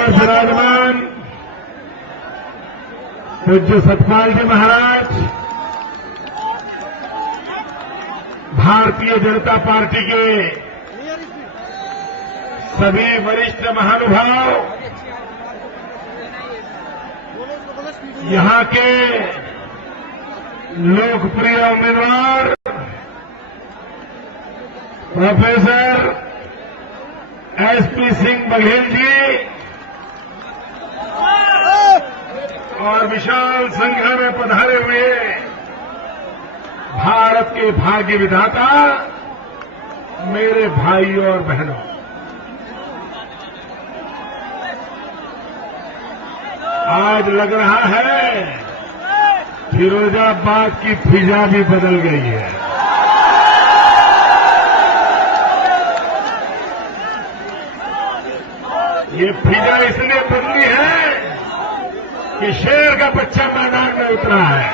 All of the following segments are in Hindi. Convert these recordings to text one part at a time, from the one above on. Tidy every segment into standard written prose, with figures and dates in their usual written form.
पर विराजमान पूज्य सतपाल जी महाराज, भारतीय जनता पार्टी के सभी वरिष्ठ महानुभाव, यहां के लोकप्रिय उम्मीदवार प्रोफेसर एसपी सिंह बघेल जी और विशाल संख्या में पधारे हुए भारत के भाग्य विधाता मेरे भाइयों और बहनों, आज लग रहा है फिरोजाबाद की फिजा भी बदल गई है। ये फिजा इसलिए बदली है कि शेर का बच्चा मैदान में उतरा है।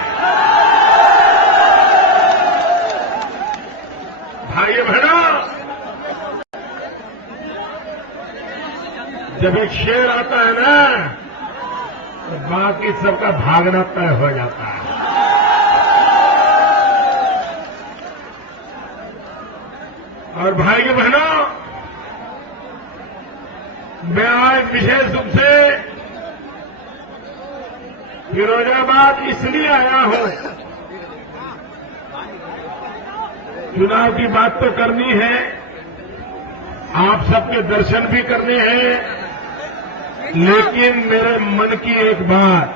भाइयों बहनों, जब एक शेर आता है ना तो बाकी सबका भागना तय हो जाता है। और भाइयों बहनों, मैं आज विशेष रूप से फिरोजाबाद इसलिए आया हूं, चुनाव की बात तो करनी है, आप सबके दर्शन भी करने हैं, लेकिन मेरे मन की एक बात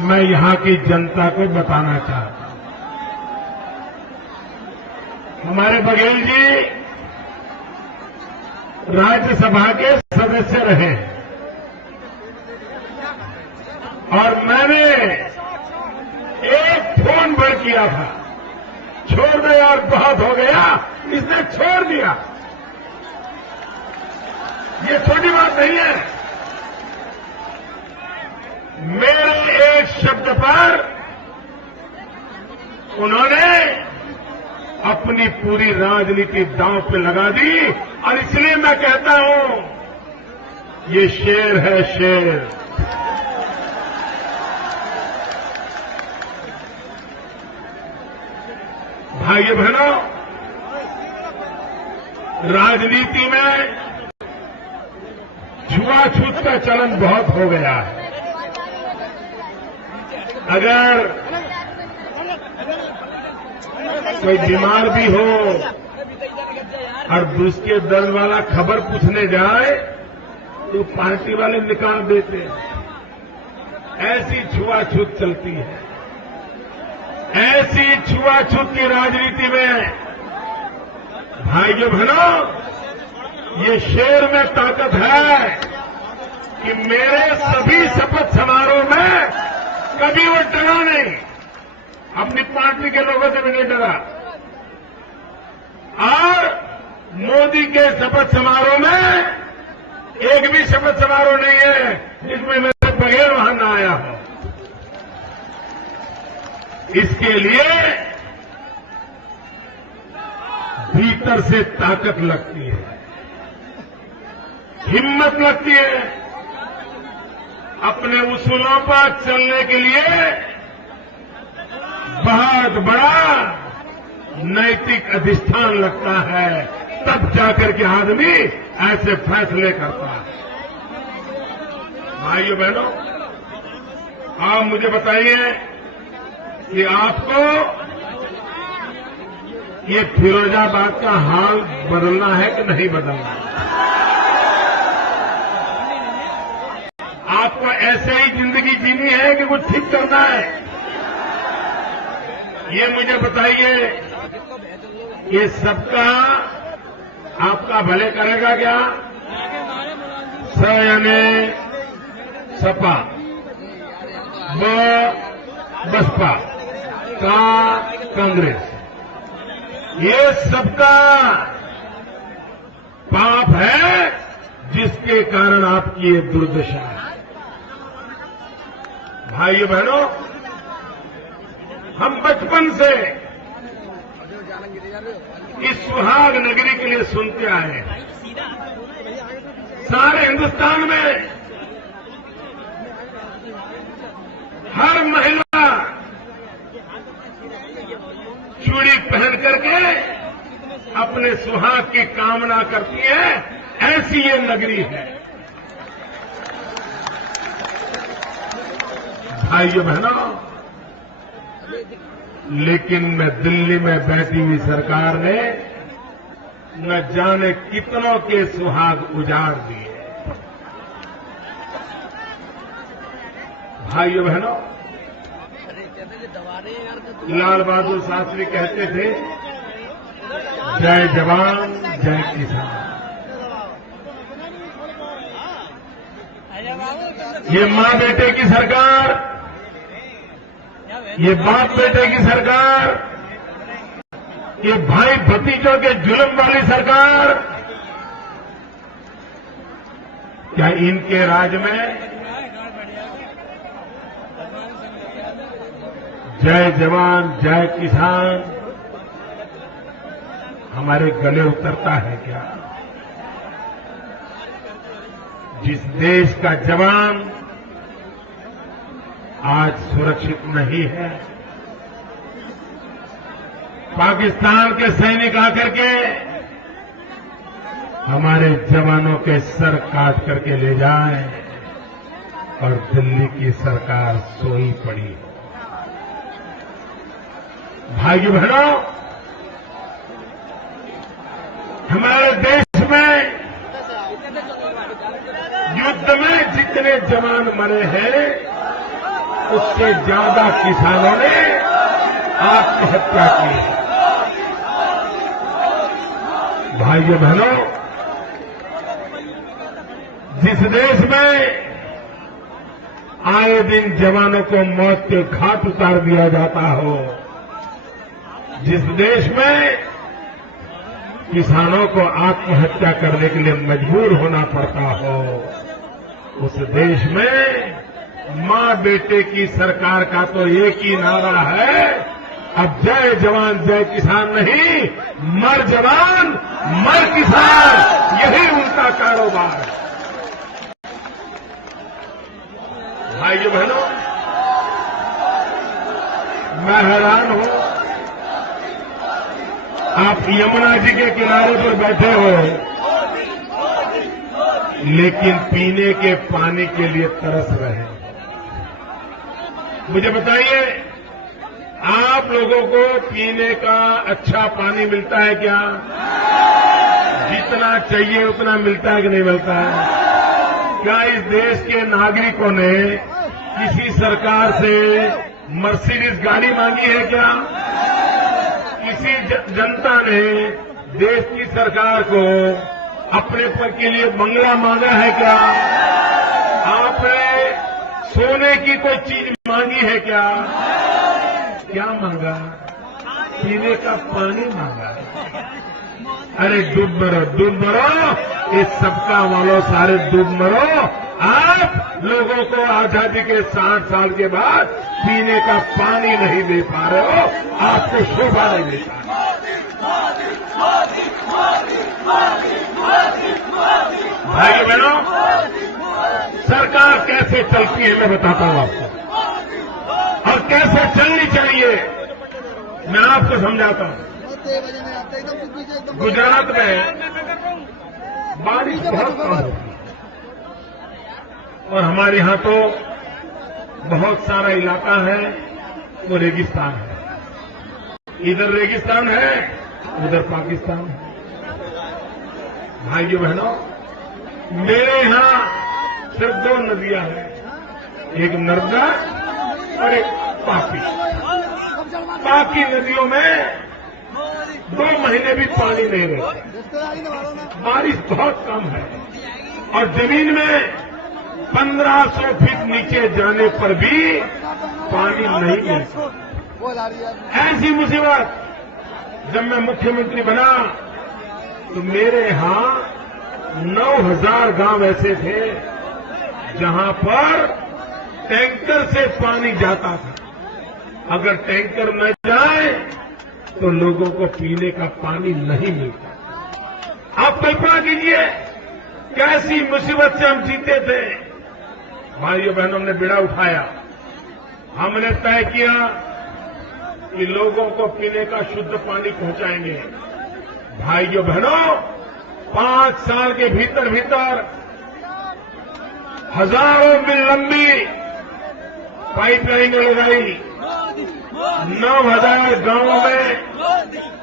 मैं यहां की जनता को बताना चाहता हूं। हमारे बघेल जी राज्यसभा के सदस्य रहे और मैंने एक फोन पर किया था, छोड़ दे यार बहुत हो गया, इसने छोड़ दिया। ये छोटी बात नहीं है। मेरे एक शब्द पर उन्होंने अपनी पूरी राजनीति दांव पे लगा दी और इसलिए मैं कहता हूं ये शेर है, शेर। भाइयों बहनों, राजनीति में छुआछूत का चलन बहुत हो गया है। अगर कोई बीमार भी हो और दूसरे दल वाला खबर पूछने जाए तो पार्टी वाले निकाल देते हैं। ऐसी छुआछूत चलती है। ऐसी छुआछूत की राजनीति में भाइयों बहनों, ये शेर में ताकत है कि मेरे सभी शपथ समारोह में कभी वो डरा नहीं, अपनी पार्टी के लोगों से भी नहीं डरा। और मोदी के शपथ समारोह में एक भी शपथ समारोह नहीं है जिसमें मेरे बघेल वहां न आया हो। इसके लिए भीतर से ताकत लगती है, हिम्मत लगती है। अपने उसूलों पर चलने के लिए बहुत बड़ा नैतिक अधिष्ठान लगता है, तब जाकर के आदमी ऐसे फैसले करता है। भाइयों बहनों, आप मुझे बताइए कि आपको ये फिरोजाबाद का हाल बदलना है कि नहीं बदलना है? आपको ऐसे ही जिंदगी जीनी है कि कुछ ठीक करना है? ये मुझे बताइए, ये सबका आपका भले करेगा क्या? स यानी सपा, ब बसपा, का कांग्रेस, ये सबका पाप है जिसके कारण आपकी ये दुर्दशा है। भाइयों बहनों, हम बचपन से इस सुहाग नगरी के लिए सुनते आए हैं, सारे हिंदुस्तान में हर महिला चूड़ी पहन करके अपने सुहाग की कामना करती है, ऐसी ये नगरी है। भाइयों बहनों, लेकिन मैं दिल्ली में बैठी हुई सरकार ने न जाने कितनों के सुहाग उजाड़ दिए। भाइयों बहनों, लाल बहादुर शास्त्री कहते थे, जय जवान जय किसान। ये मां बेटे की सरकार, ये बाप बेटे की सरकार, ये भाई भतीजों के जुल्म वाली सरकार, क्या इनके राज में जय जवान जय किसान हमारे गले उतरता है क्या? जिस देश का जवान आज सुरक्षित नहीं है, पाकिस्तान के सैनिक आकर के हमारे जवानों के सर काट करके ले जाएं और दिल्ली की सरकार सोई पड़ी हो। भाइयों बहनों, हमारे देश में युद्ध में जितने जवान मरे हैं, उससे ज्यादा किसानों ने आत्महत्या की है। भाइयों बहनों, जिस देश में आए दिन जवानों को मौत के घाट उतार दिया जाता हो, जिस देश में किसानों को आत्महत्या करने के लिए मजबूर होना पड़ता हो, उस देश में मां बेटे की सरकार का तो एक ही नारा है, अब जय जवान जय किसान नहीं, मर जवान मर किसान, यही उनका कारोबार है। भाइयों बहनों, मैं हैरान हूं, आप यमुना जी के किनारे पर बैठे हो, लेकिन पीने के पानी के लिए तरस रहे हैं। मुझे बताइए, आप लोगों को पीने का अच्छा पानी मिलता है क्या? जितना चाहिए उतना मिलता है कि नहीं मिलता है? क्या इस देश के नागरिकों ने किसी सरकार से मर्सिडीज गाड़ी मांगी है क्या? किसी जनता ने देश की सरकार को अपने पद के लिए बंगला मांगा है क्या? आपने सोने की कोई चीज मांगी है क्या? क्या मांगा? पीने का पानी मांगा। अरे डूब मरो, डूब मरो, इस सबका वालों सारे डूब मरो। आप लोगों को आजादी के 60 साल के बाद पीने का पानी नहीं दे पा रहे हो, आपको शोभा नहीं देता। भाई बहनों, सरकार कैसे चलती है मैं बताता हूं आपको, और कैसे चलनी चाहिए मैं आपको समझाता हूं। गुजरात में बारिश बहुत कम होती है और हमारे यहां तो बहुत सारा इलाका है वो रेगिस्तान है। इधर रेगिस्तान है, उधर पाकिस्तान है। भाइयों बहनों, मेरे यहां सिर्फ 2 नदियां हैं, एक नर्मदा और एक तापी। बाकी नदियों में 2 महीने भी पानी नहीं रहता, बारिश बहुत कम है और जमीन में 1500 फीट नीचे जाने पर भी पानी नहीं मिलता। ऐसी मुसीबत जब मैं मुख्यमंत्री बना तो मेरे यहां 9000 गांव ऐसे थे जहां पर टैंकर से पानी जाता था। अगर टैंकर न जाए तो लोगों को पीने का पानी नहीं मिलता। आप कल्पना कीजिए, कैसी मुसीबत से हम जीते थे। भाइयों बहनों ने बीड़ा उठाया। हमने तय किया कि लोगों को पीने का शुद्ध पानी पहुंचाएंगे। भाइयों बहनों, 5 साल के भीतर भीतर हजारों मील लंबी पाइपलाइन लगाई। 9,000 गांवों में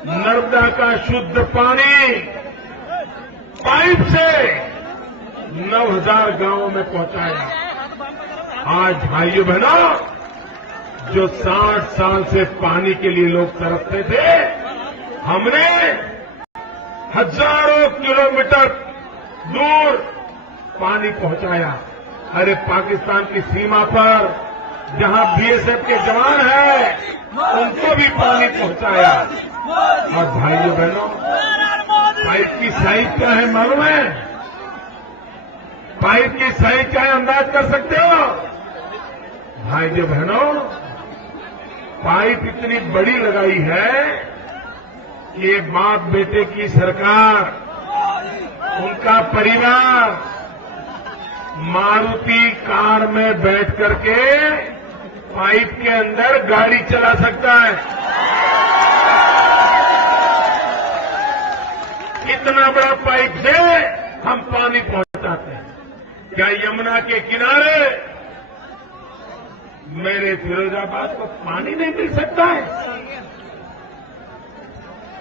नर्मदा का शुद्ध पानी पाइप से 9,000 गांवों में पहुंचाया। आज भाइयों बहनों, जो 60 साल से पानी के लिए लोग तरसते थे, हमने हजारों किलोमीटर दूर पानी पहुंचाया। अरे पाकिस्तान की सीमा पर जहां बीएसएफ के जवान हैं, उनको भी पानी पहुंचाया। और भाइयों बहनों, पाइप की साइज क्या है मालूम है? पाइप की साइज क्या है अंदाज कर सकते हो? भाइयों बहनों, पाइप इतनी बड़ी लगाई है कि एक बाप बेटे की सरकार, उनका परिवार मारुति कार में बैठ करके पाइप के अंदर गाड़ी चला सकता है। इतना बड़ा पाइप से हम पानी पहुंचाते हैं। क्या यमुना के किनारे मेरे फिरोजाबाद को पानी नहीं मिल सकता है?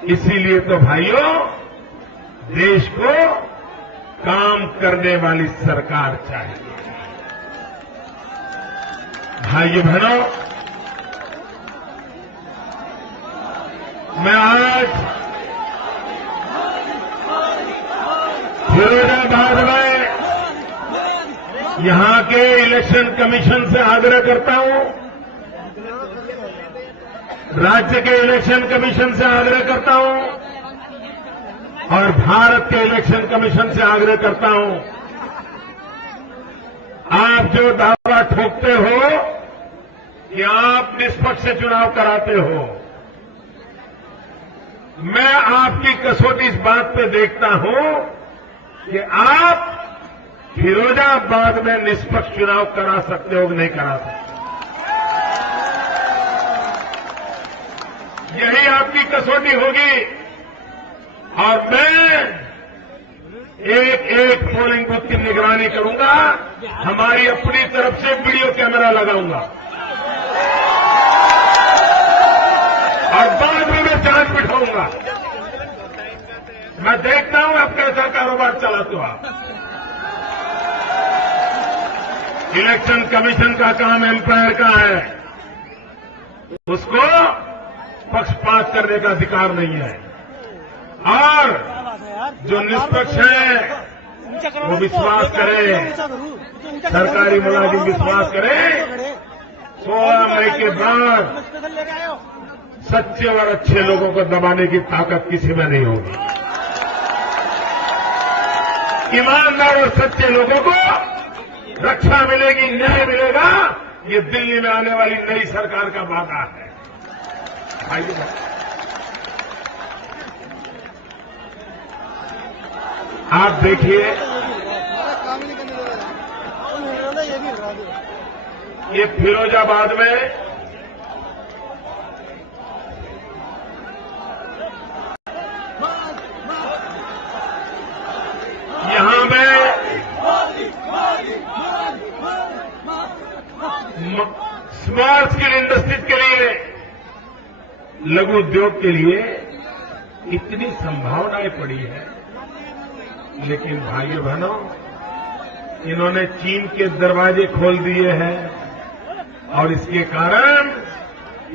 इसीलिए तो भाइयों, देश को काम करने वाली सरकार चाहिए। भाइयों बहनों, मैं आज फिरोजाबाद में यहां के इलेक्शन कमीशन से आग्रह करता हूं, राज्य के इलेक्शन कमीशन से आग्रह करता हूं और भारत के इलेक्शन कमीशन से आग्रह करता हूं, आप जो दावा ठोकते हो कि आप निष्पक्ष चुनाव कराते हो, मैं आपकी कसौटी इस बात पे देखता हूं कि आप फिरोजाबाद में निष्पक्ष चुनाव करा सकते हो कि नहीं करा सकते। यही आपकी कसौटी होगी। और मैं एक एक पोलिंग बूथ की निगरानी करूंगा, हमारी अपनी तरफ से वीडियो कैमरा लगाऊंगा और बाद में मैं जांच बिठाऊंगा। मैं देखता हूं आप कैसा कारोबार चलाते हो। आप इलेक्शन कमीशन का काम एम्पायर का है, उसको पक्षपात करने का अधिकार नहीं है। और जो निष्पक्ष है वो विश्वास करे, सरकारी मुलाजिम विश्वास करे, 16 मई के बाद सच्चे और अच्छे लोगों को दबाने की ताकत किसी में नहीं होगी। ईमानदार और सच्चे लोगों को रक्षा मिलेगी, न्याय मिलेगा। ये दिल्ली में आने वाली नई सरकार का वादा है। आइए, आप देखिए, ये फिरोजाबाद में यहां में स्मॉल स्केल इंडस्ट्रीज के लिए, लघु उद्योग के लिए इतनी संभावनाएं पड़ी है। लेकिन भाइयों बहनों, इन्होंने चीन के दरवाजे खोल दिए हैं और इसके कारण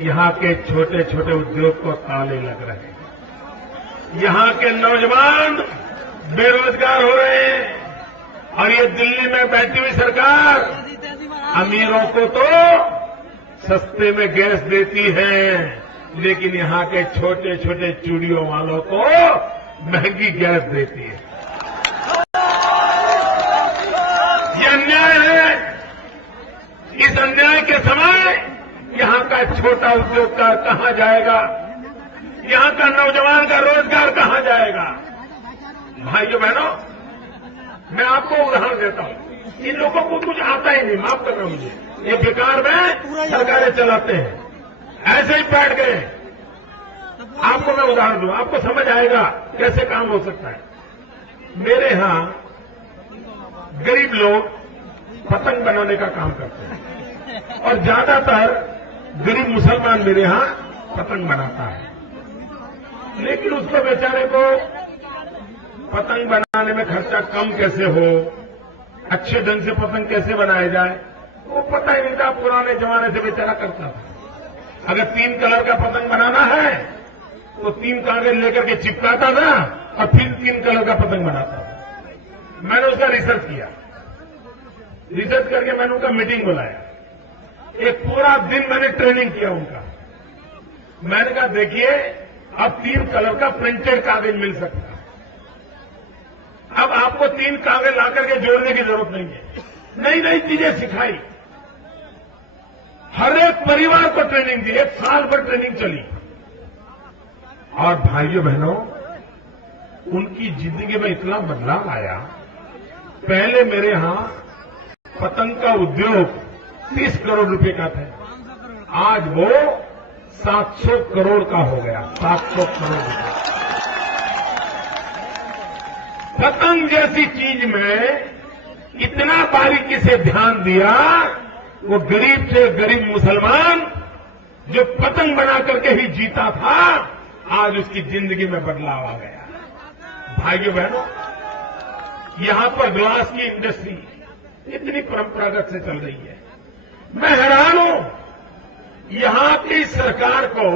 यहां के छोटे छोटे उद्योग को ताले लग रहे हैं। यहां के नौजवान बेरोजगार हो रहे हैं और ये दिल्ली में बैठी हुई सरकार अमीरों को तो सस्ते में गैस देती है, लेकिन यहां के छोटे छोटे चूड़ियों वालों को महंगी गैस देती है। ये अन्याय है। इस अन्याय के समय यहां का छोटा उद्योगकार कहां जाएगा? यहां का नौजवान का रोजगार कहां जाएगा? भाइयों बहनों, मैं आपको उदाहरण देता हूं, इन लोगों को कुछ आता ही नहीं, माफ करना मुझे, ये बेकार में सरकारें चलाते हैं, ऐसे ही बैठ गए। आपको मैं उदाहरण दूं, आपको समझ आएगा कैसे काम हो सकता है। मेरे यहां गरीब लोग पतंग बनाने का काम करते हैं और ज्यादातर गरीब मुसलमान मेरे यहां पतंग बनाता है, लेकिन उसको बेचारे को पतंग बनाने में खर्चा कम कैसे हो, अच्छे ढंग से पतंग कैसे बनाया जाए, वो पता ही नहीं था। पुराने जमाने से बेचारा करता था। अगर 3 कलर का पतंग बनाना है तो 3 कागज लेकर के चिपकाता था और फिर 3 कलर का पतंग बनाता था। मैंने उसका रिसर्च किया, रिसर्च करके मैंने उनका मीटिंग बुलाया, एक पूरा दिन मैंने ट्रेनिंग किया उनका। मैंने कहा देखिए अब 3 कलर का प्रिंटेड कागज मिल सकता है, अब आपको 3 कागज लाकर के जोड़ने की जरूरत नहीं है। नई नई चीजें सिखाई, हर एक परिवार को ट्रेनिंग दी, 1 साल भर ट्रेनिंग चली। और भाइयों बहनों, उनकी जिंदगी में इतना बदलाव आया। पहले मेरे यहां पतंग का उद्योग 30 करोड़ रुपए का था, आज वो 700 करोड़ का हो गया, 700 करोड़ रुपए। पतंग जैसी चीज में इतना बारीकी से ध्यान दिया, वो गरीब से गरीब मुसलमान जो पतंग बना करके ही जीता था, आज उसकी जिंदगी में बदलाव आ गया। भाइयों बहनों, यहां पर ग्लास की इंडस्ट्री इतनी परंपरागत से चल रही है, मैं हैरान हूं। यहां की सरकार को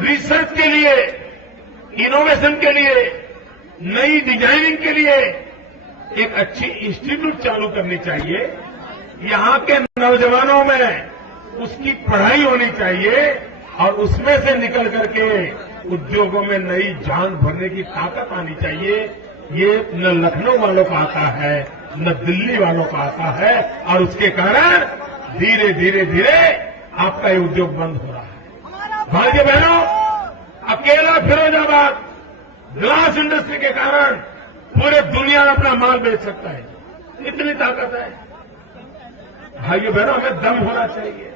रिसर्च के लिए, इनोवेशन के लिए, नई डिजाइनिंग के लिए एक अच्छी इंस्टीट्यूट चालू करनी चाहिए। यहां के नौजवानों में उसकी पढ़ाई होनी चाहिए और उसमें से निकल करके उद्योगों में नई जान भरने की ताकत आनी चाहिए। ये न लखनऊ वालों का आता है, न दिल्ली वालों का आता है, और उसके कारण धीरे धीरे धीरे आपका ये उद्योग बंद हो रहा है। भाइयों बहनों, अकेला फिरोजाबाद ग्लास इंडस्ट्री के कारण पूरे दुनिया में अपना माल बेच सकता है, इतनी ताकत है। भाइयों बहनों, हमें दम होना चाहिए।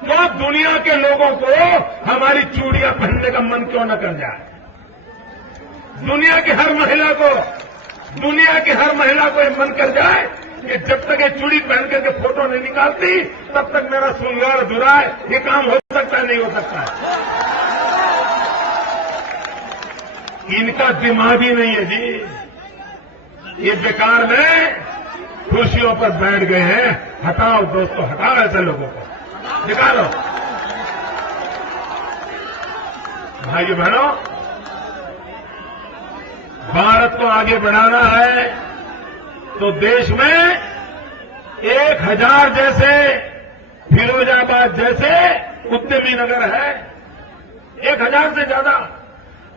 क्या दुनिया के लोगों को हमारी चूड़ियां पहनने का मन क्यों न कर जाए? दुनिया की हर महिला को ये मन कर जाए कि जब तक ये चूड़ी पहन करके फोटो नहीं निकालती तब तक मेरा श्रृंगार अधूरा है। ये काम हो सकता है, नहीं हो सकता है? इनका दिमाग ही नहीं है जी। ये बेकार में कुर्सियों पर बैठ गए हैं। हटाओ दोस्तों, हटाओ ऐसे लोगों को, निकालो। भाइयों बहनों, भारत को आगे बढ़ाना है तो देश में 1000 जैसे फिरोजाबाद जैसे उद्यमी नगर है, 1000 से ज्यादा,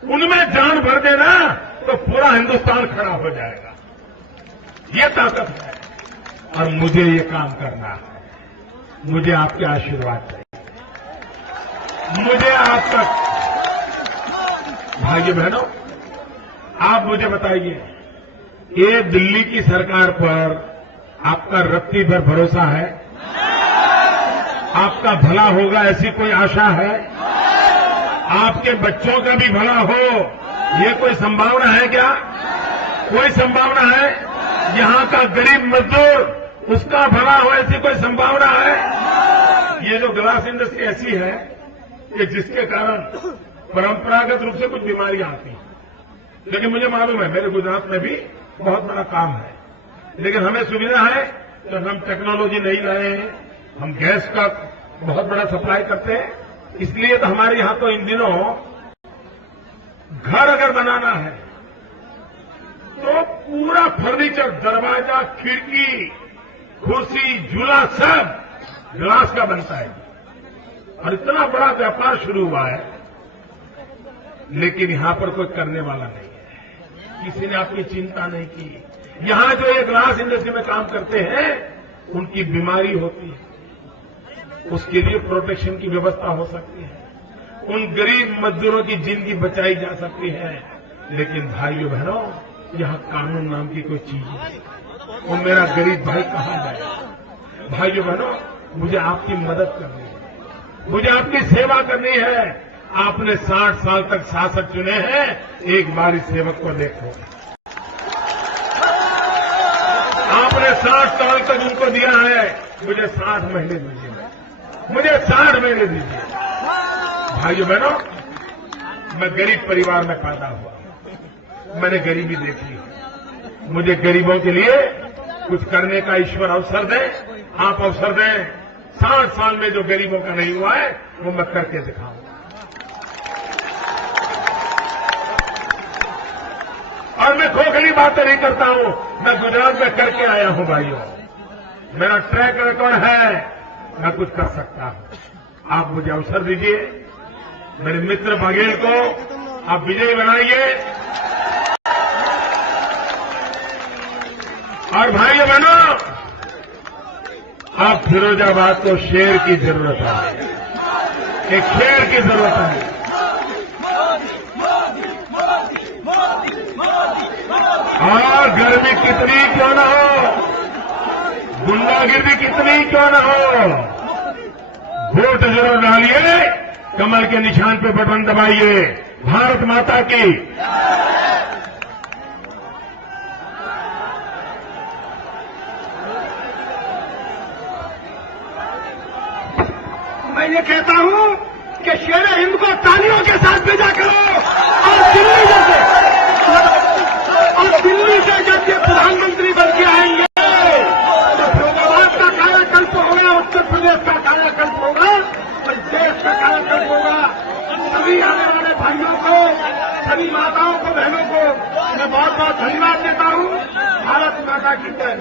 उनमें जान भर देना तो पूरा हिंदुस्तान खड़ा हो जाएगा। ये ताकत है और मुझे ये काम करना है। मुझे आपके आशीर्वाद चाहिए, मुझे आपका। भाइयों बहनों, आप मुझे बताइए, ये दिल्ली की सरकार पर आपका रत्ती भर भरोसा है? आपका भला होगा ऐसी कोई आशा है? आपके बच्चों का भी भला हो, ये कोई संभावना है क्या? कोई संभावना है? यहां का गरीब मजदूर उसका भला हो, ऐसी कोई संभावना है? ये जो ग्लास इंडस्ट्री ऐसी है कि जिसके कारण परंपरागत रूप से कुछ बीमारियां आती हैं, लेकिन मुझे मालूम है मेरे गुजरात में भी बहुत बड़ा काम है, लेकिन हमें सुविधा है तो हम टेक्नोलॉजी नहीं लाए हैं। हम गैस का बहुत बड़ा सप्लाई करते हैं, इसलिए तो हमारे यहां तो इन दिनों घर अगर बनाना है तो पूरा फर्नीचर, दरवाजा, खिड़की, कुर्सी, झूला सब ग्लास का बनता है और इतना बड़ा व्यापार शुरू हुआ है, लेकिन यहां पर कोई करने वाला नहीं है। किसी ने अपनी चिंता नहीं की। यहां जो ये ग्लास इंडस्ट्री में काम करते हैं उनकी बीमारी होती है, उसके लिए प्रोटेक्शन की व्यवस्था हो सकती है, उन गरीब मजदूरों की जिंदगी बचाई जा सकती है। लेकिन भाइयों बहनों, यहाँ कानून नाम की कोई चीज नहीं। वो मेरा गरीब भाई कहाँ गया? भाइयों बहनों, मुझे आपकी मदद करनी है, मुझे आपकी सेवा करनी है। आपने 60 साल तक शासक चुने हैं, एक बार इस सेवक को देखो। आपने 60 साल तक उनको दिया है, मुझे 60 महीने दीजिए, मुझे 60 महीने दीजिए। भाइयों बहनों, मैं गरीब परिवार में पैदा हुआ, मैंने गरीबी देखी। मुझे गरीबों के लिए कुछ करने का ईश्वर अवसर दे, आप अवसर दें। 60 साल में जो गरीबों का नहीं हुआ है, वो मैं करके दिखाऊंगा। और मैं खोखली बातें नहीं करता हूं, मैं गुजरात में करके आया हूं भाइयों। मेरा ट्रैक रिकॉर्ड है, मैं कुछ कर सकता हूं। आप मुझे अवसर दीजिए, मेरे मित्र बघेल को आप विजयी बनाइए। और भाइयों बहनों, आप फिरोजाबाद को शेर की जरूरत है, एक शेर की जरूरत है। और गर्मी कितनी क्यों न हो, गुंडागिर्दी कितनी क्यों न हो, वोट जरूर डालिए, कमल के निशान पे बटन दबाइए। भारत माता की। मैं ये कहता हूं कि शेर हिंद को तालियों के साथ भेजा करो। और दिल्ली से जब ये प्रधानमंत्री बन के आएंगे तो फिरोजाबाद का कायाकल्प होगा, उत्तर प्रदेश का कायाकल्प होगा, और देश का कायाकल्प होगा। सभी आने वाले भाइयों को, सभी माताओं को, बहनों को मैं बहुत बहुत धन्यवाद देता हूं। भारत माता की जय।